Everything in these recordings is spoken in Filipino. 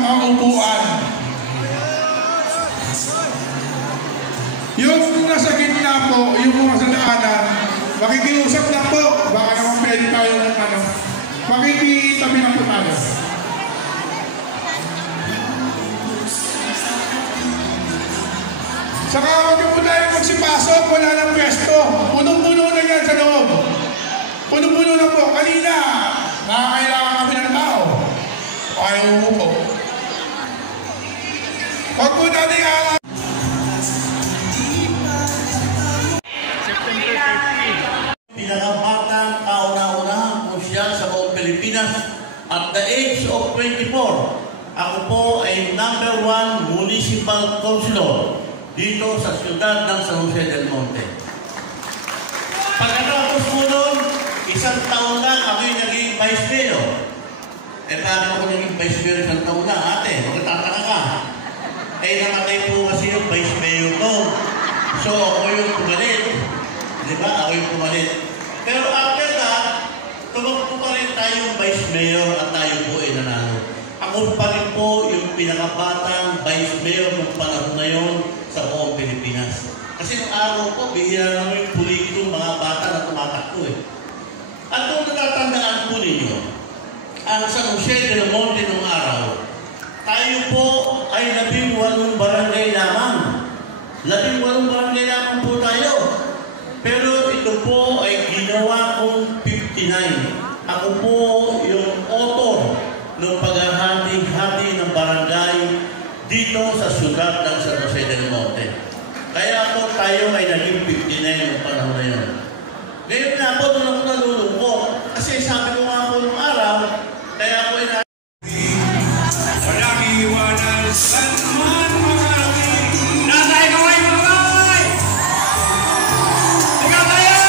mga upuan. Yung nasa gitna po, yung mga sa daanan, makikiusap na po. Baka naman pwede tayo ng ano. Makikitabi na po tayo. Saka huwag po tayo magsipasok, wala ng pwesto. Punong-puno na yan sa loob. Punong-puno na po. Kanina, nakakailangan kami ng tao. Ayaw mo po. Huwag po natin aangat. Pinakabatang kauna-unahang konsyal sa buong Pilipinas at the age of 24. Ako po ay number 1 municipal councilor dito sa siyudad ng San Jose del Monte. Pagkatapos po nun, isang taon lang ako'y naging vice mayor. Eh, bakit ako naging vice mayor isang taon lang? Ate, magtataka ka. Eh, namatay po kasi yung vice mayor ko. So, ako yung pumalit. Di ba? Ako yung pumalit. Pero after that, tumakbo pa rin tayong vice mayor at tayo po ay nanalo. Ako pa rin po yung pinakabatang vice mayor ng panahon na yun sa buong Pilipinas. Kasi nung araw ko, bihira naman yung politikong mga bata na tumatakbo eh. At kung natatandaan po ninyo, ang San Jose del Monte nung araw, tayo po ay 18 barangay lamang. 18 barangay lamang po tayo. Pero ito po ay ginawa kong 59. Ako po yung author ng paghahati-hati ng barangay dito sa siyudad ng San Jose del Monte. Kaya po tayo ay naging 59 ng panahon na yun. Ngayon na po, doon ako nalulungkot. Kasi sabi ko nga po nung araw, kaya ako ay Walang iwanan sa naman mga nasa ikaw ay magay! Ikaw tayo!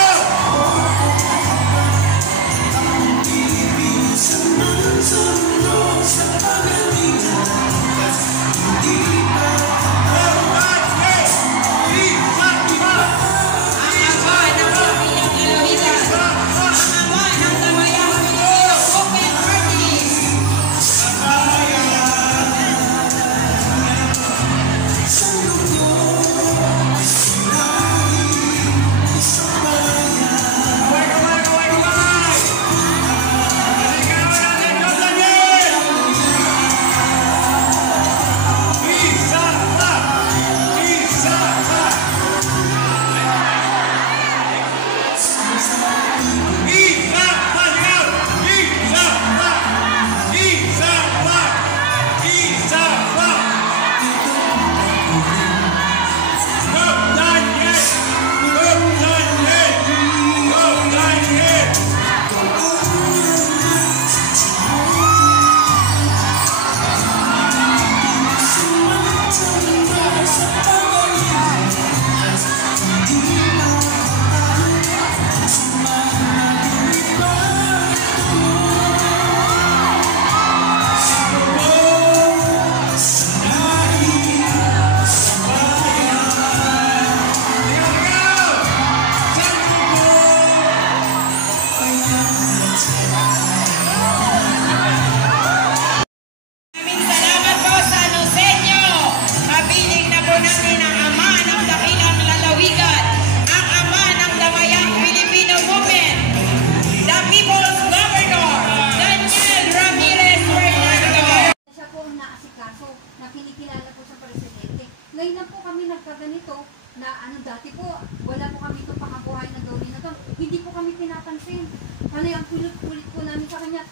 Dati po, wala po kami itong pakabuhay na gawin na to. Hindi po kami pinapansin. Ano yung kulit-kulit po namin sa kanya.